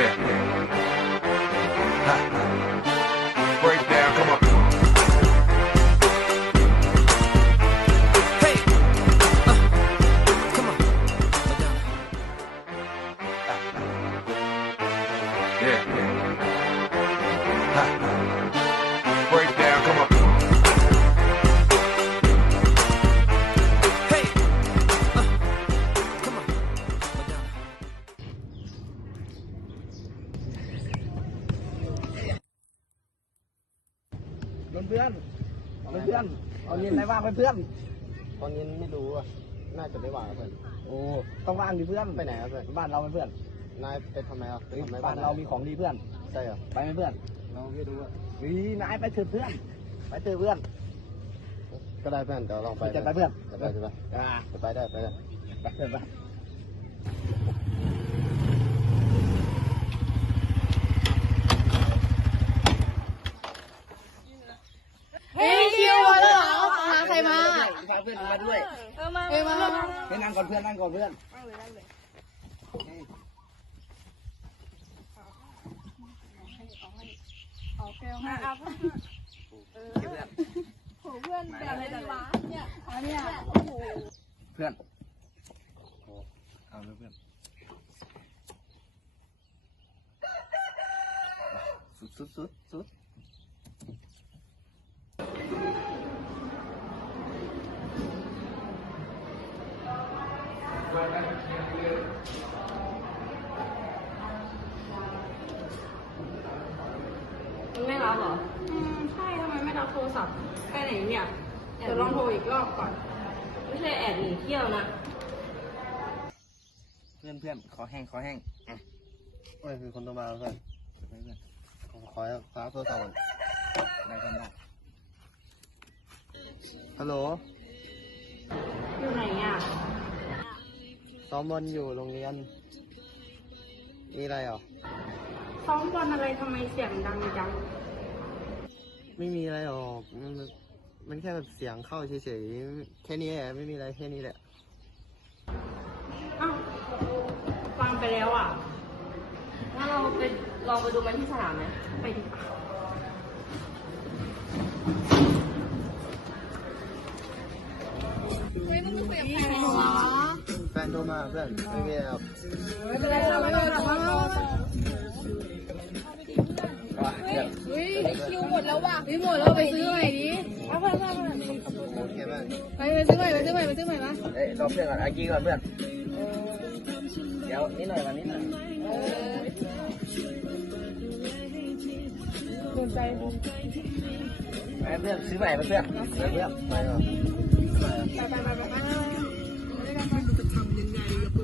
Yeah. อนเอาเย็นอะไรว่างไปเพื่อน ตอนนี้ไม่รู้อะ น่าจะไม่ว่างครับเพื่อนโอ้ต้องว่างดิเพื่อนไปไหนครับเพื่อน บ้านเราไหมเพื่อนนายไปทำไมอะไปเฮ้ยทำไมบ้านเรามีของดีเพื่อน ใช่เหรอไปไหมเพื่อนเราไม่รู้อะเฮ้ยนายไปเถอะเพื่อน ไปเถอะเพื่อน ก็ได้เพื่อนเดี๋ยวลองไปจะไปเพื่อนจะไปจะไปอ่าจะไปได้ไปได้ไปเถอะไป เฮ้ยคิวมาแล้วเหรอพาใครมา พาเพื่อนมาด้วยเฮ้ยมาไปนั่งก่อนเพื่อนนั่งก่อนเพื่อนเพื่อนแบบอะไรวะเนี่ยอันเนี้ยเพื่อนเอาเลยเพื่อนสุดสุดสุดสุด มันไม่รับเหรอ อืม ใช่ทำไมไม่รับโทรศัพท์ไปไหนเนี่ย เดี๋ยวลองโทรอีกรอบก่อน ไม่ใช่แอบหนีเที่ยวนะ เพื่อนเพื่อนขอแห้งขอแห้งอะเอ้ยมีคนโทรมาเพื่อนไปเพื่อนขอขอขอโทรศัพท์ก่อนได้เพื่อนได้ฮัลโหล อยู่ไหนอะ ซ้อมบอลอยู่โรงเรียน มีอะไรอะซ้อมบอลอะไรทำไมเสียงดังจัง ไม่มีอะไรหรอกมันมันแค่แบบเสียงเข้าเฉยๆ แค่นี้แหละไม่มีอะไรแค่นี้แหละ อ้าวฟังไปแล้วอะงั้นเราไปลองไปดูมันที่สนามไหมไปดิแฟนโทรมาเพื่อนไม่มีอะไรหรอกไม่เป็นไรเรา ไม่เป็นไรเราไม่เป็นไรก็เพื่อนเฮ้ยคิวหมดแล้วว่ะเฮ้หมดแล้วไปซื้อใหม่ดิเอาไปไปโอเคเพื่อนไปไปซื้อใหม่ไปซื้อใหม่ไปซื้อใหม่มาเอ้ยรอเพื่อนก่อนไอากี้ก่อนเพื่อน เดี๋ยวนิดหน่อยก่อนนิดหน่อยสนใจไปเพื่อนซื้อใหม่ไปเพื่อนไปเพื่อนไปก่อนไปไปไปไปไป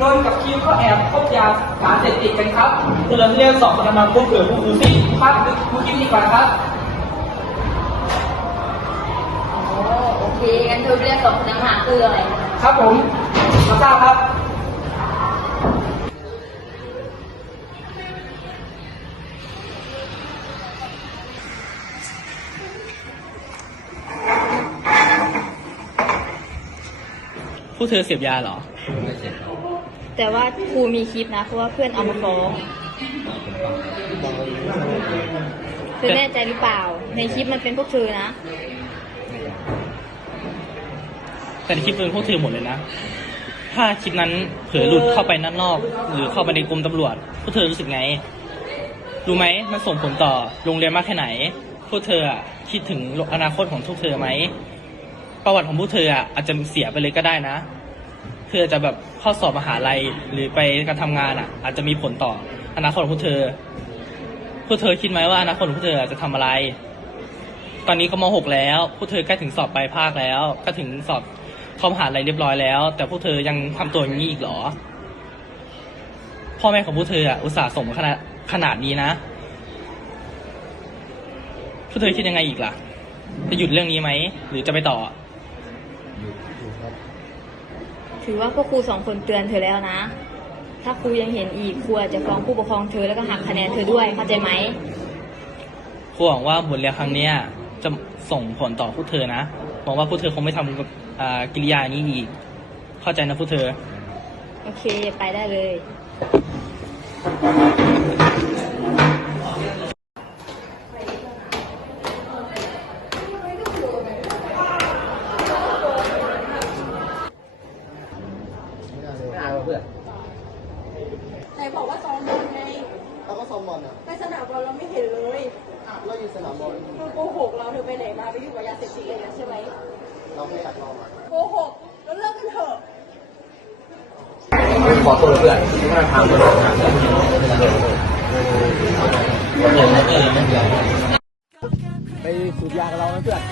วรอด้วยเดี๋ยวเพื่อนเวลาคนเดิมนนท์กับคิวก็แอบคบยาสารเสพติดกันครับเตือนเรียกสอบกำลังพบเกิดผู้ดูสิครับดูคลิปดีกว่าครับโอเคงั้นเธอเรียกสองคนนั้นหาคืออะไรครับผมมาทราบครับผู้เธอเสพยาเหรอ แต่ว่าครูมีคลิปนะเพราะว่าเพื่อนเอามาฟ้องเธอแน่ใจหรือเปล่า ในคลิปมันเป็นพวกเธอนะ แต่ในคลิปเป็นพวกเธอหมดเลยนะ ถ้าคลิปนั้นเผลอหลุดเข้าไปด้านนอก หรือเข้าไปในกรมตำรวจ พวกเธอรู้สึกไง รู้ไหมมันส่งผลต่อโรงเรียนมากแค่ไหน พวกเธอคิดถึงอนาคตของพวกเธอไหม ประวัติของพวกเธออาจจะเสียไปเลยก็ได้นะ เธอจะแบบเข้าสอบมหาลัยหรือไปการทำงานอะ อาจจะมีผลต่ออนาคตของพวกเธอ พวกเธอคิดไหมว่าอนาคตของพวกเธอจะทำอะไร ตอนนี้ก็ม .6 แล้ว พวกเธอใกล้ถึงสอบปลายภาคแล้ว ก็ถึงสอบเข้ามหาลัยเรียบร้อยแล้ว แต่พวกเธอยังทำตัวอย่างนี้อีกหรอ พ่อแม่ของพวกเธออะอุตส่าห์ส่งขนาดขนาดนี้นะ พวกเธอคิดยังไงอีกล่ะ จะหยุดเรื่องนี้ไหม หรือจะไปต่อ ถือว่าพวกครูสองคนเตือนเธอแล้วนะ ถ้าครูยังเห็นอีกครูอาจจะฟ้องผู้ปกครองเธอแล้วก็หักคะแนนเธอด้วยเข้าใจไหมครูหวังว่าบทเรียนครั้งเนี้ยจะส่งผลต่อพวกเธอนะหวังว่าพวกเธอคงไม่ทำกับอ่ากิริยานี้อีก เข้าใจนะพวกเธอ โอเค ไปได้เลย เอาเพื่อนไหนบอกว่าซ้อมบอลไงแล้วก็ซ้อมบอลอะไปสนามบอลเราไม่เห็นเลยเราอยู่สนามบอลเธอโกหกเราเธอไปไหนมาไปอยู่กับยาเสพติดอะไรใช่ไหมเราไม่อยากลองอะโกหกแล้วเลิกกันเถอะ ขอโทษเพื่อนที่มาทำเพื่อนไปสูบยากับเราไหมเพื่อน